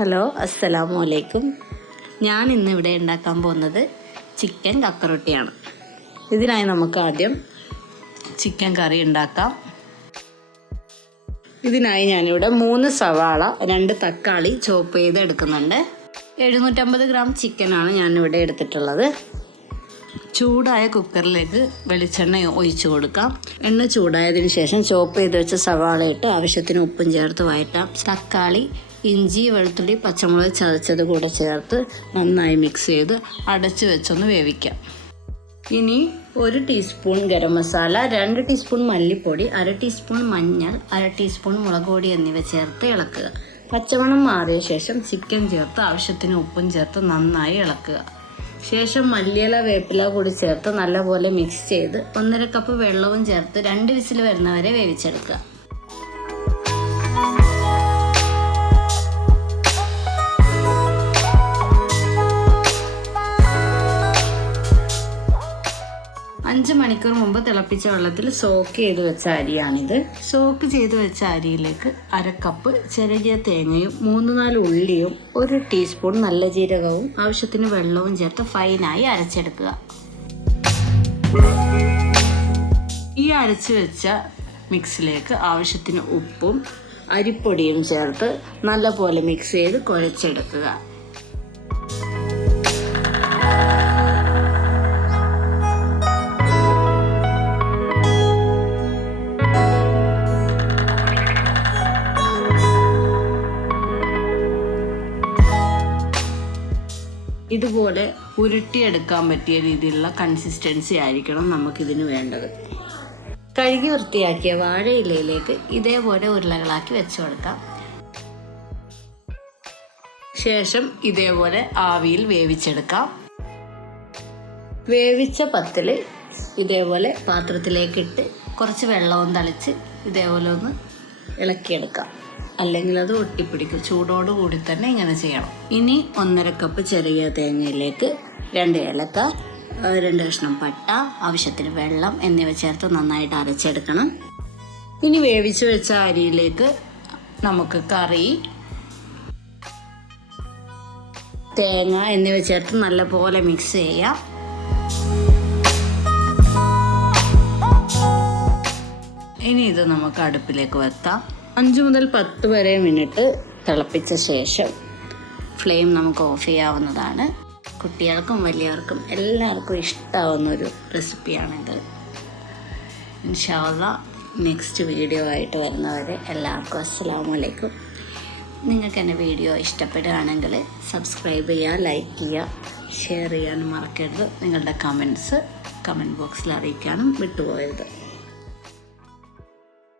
Hello അസ്സലാമു അലൈക്കും ഞാൻ ഇന്ന് ഇവിടെ ഉണ്ടാക്കാൻ പോകുന്നത് ചിക്കൻ കക്കറൊട്ടിയാണ്. ഇതിനായി നമുക്ക് ആദ്യം ചിക്കൻ കറി ഉണ്ടാക്കാം. ഇതിനായി ഞാനിവിടെ മൂന്ന് സവാള രണ്ട് തക്കാളി ചോപ്പ് ചെയ്ത് എടുക്കുന്നുണ്ട് എഴുന്നൂറ്റമ്പത് ഗ്രാം ചിക്കനാണ് ഞാനിവിടെ എടുത്തിട്ടുള്ളത്. ചൂടായ കുക്കറിലേക്ക് വെളിച്ചെണ്ണ ഒഴിച്ചു കൊടുക്കാം. എണ്ണ ചൂടായതിന് ശേഷം ചോപ്പ് ചെയ്ത് വെച്ച സവാള ഇട്ട് ആവശ്യത്തിന് ഉപ്പും ചേർത്ത് വഴറ്റാം. തക്കാളി ഇഞ്ചി വെളുത്തുള്ളി പച്ചമുളക് ചതച്ചത് കൂടെ ചേർത്ത് നന്നായി മിക്സ് ചെയ്ത് അടച്ചു വെച്ചൊന്ന് വേവിക്കാം. ഇനി ഒരു ടീസ്പൂൺ ഗരം മസാല രണ്ട് ടീസ്പൂൺ മല്ലിപ്പൊടി അര ടീസ്പൂൺ മഞ്ഞൾ അര ടീസ്പൂൺ മുളക് പൊടി എന്നിവ ചേർത്ത് ഇളക്കുക. പച്ചമണം മാറിയ ശേഷം ചിക്കൻ ചേർത്ത് ആവശ്യത്തിന് ഉപ്പും ചേർത്ത് നന്നായി ഇളക്കുക. ശേഷം മല്ലിയില വേപ്പില കൂടി ചേർത്ത് നല്ലപോലെ മിക്സ് ചെയ്ത് ഒന്നര കപ്പ് വെള്ളവും ചേർത്ത് രണ്ട് വിസിൽ വരുന്നവരെ വേവിച്ചെടുക്കുക. അഞ്ച് മണിക്കൂർ മുമ്പ് തിളപ്പിച്ച വെള്ളത്തിൽ സോക്ക് ചെയ്ത് വെച്ച അരിയാണിത്. സോക്ക് ചെയ്ത് വെച്ച അരിയിലേക്ക് അര കപ്പ് ചെറിയ തേങ്ങയും മൂന്ന് നാല് ഉള്ളിയും ഒരു ടീസ്പൂൺ നല്ല ജീരകവും ആവശ്യത്തിന് വെള്ളവും ചേർത്ത് ഫൈനായി അരച്ചെടുക്കുക. ഈ അരച്ച് വെച്ച മിക്സിലേക്ക് ആവശ്യത്തിന് ഉപ്പും അരിപ്പൊടിയും ചേർത്ത് നല്ലപോലെ മിക്സ് ചെയ്ത് കുഴച്ചെടുക്കുക. ഇതുപോലെ ഉരുട്ടിയെടുക്കാൻ പറ്റിയ രീതിയിലുള്ള കൺസിസ്റ്റൻസി ആയിരിക്കണം നമുക്കിതിന് വേണ്ടത്. കഴുകി വൃത്തിയാക്കിയ വാഴയിലയിലേക്ക് ഇതേപോലെ ഉരുളകളാക്കി വെച്ചു കൊടുക്കാം. ശേഷം ഇതേപോലെ ആവിയിൽ വേവിച്ചെടുക്കാം. വേവിച്ച പത്തിൽ ഇതേപോലെ പാത്രത്തിലേക്കിട്ട് കുറച്ച് വെള്ളവും തളിച്ച് ഇതേപോലെ ഒന്ന് ഇളക്കിയെടുക്കാം. അല്ലെങ്കിൽ അത് ഒട്ടിപ്പിടിക്കും. ചൂടോട് കൂടി തന്നെ ഇങ്ങനെ ചെയ്യണം. ഇനി ഒന്നര കപ്പ് ചെറിയ തേങ്ങയിലേക്ക് രണ്ട് ഏലക്ക രണ്ട് കഷ്ണം പട്ട ആവശ്യത്തിന് വെള്ളം എന്നിവ ചേർത്ത് നന്നായിട്ട് അരച്ചെടുക്കണം. ഇനി വേവിച്ച് വെച്ച അരിയിലേക്ക് നമുക്ക് കറി തേങ്ങ എന്നിവ ചേർത്ത് നല്ലപോലെ മിക്സ് ചെയ്യാം. ഇനി ഇത് നമുക്ക് അടുപ്പിലേക്ക് വെക്കാം. അഞ്ച് മുതൽ പത്ത് വരെ മിനിറ്റ് തിളപ്പിച്ച ശേഷം ഫ്ലെയിം നമുക്ക് ഓഫ് ചെയ്യാവുന്നതാണ്. കുട്ടികൾക്കും വലിയവർക്കും എല്ലാവർക്കും ഇഷ്ടമാവുന്ന ഒരു റെസിപ്പിയാണിത്. ഇൻഷാല്ല നെക്സ്റ്റ് വീഡിയോ ആയിട്ട് വരുന്നവരെ എല്ലാവർക്കും അസ്സലാമു അലൈക്കും. നിങ്ങൾക്ക് എന്റെ വീഡിയോ ഇഷ്ടപ്പെടുകയാണെങ്കിൽ സബ്സ്ക്രൈബ് ചെയ്യുക ലൈക്ക് ചെയ്യുക ഷെയർ ചെയ്യാനും മറക്കരുത്. നിങ്ങളുടെ കമൻസ് കമന്റ് ബോക്സിൽ അറിയിക്കാനും വിട്ടുപോകരുത്.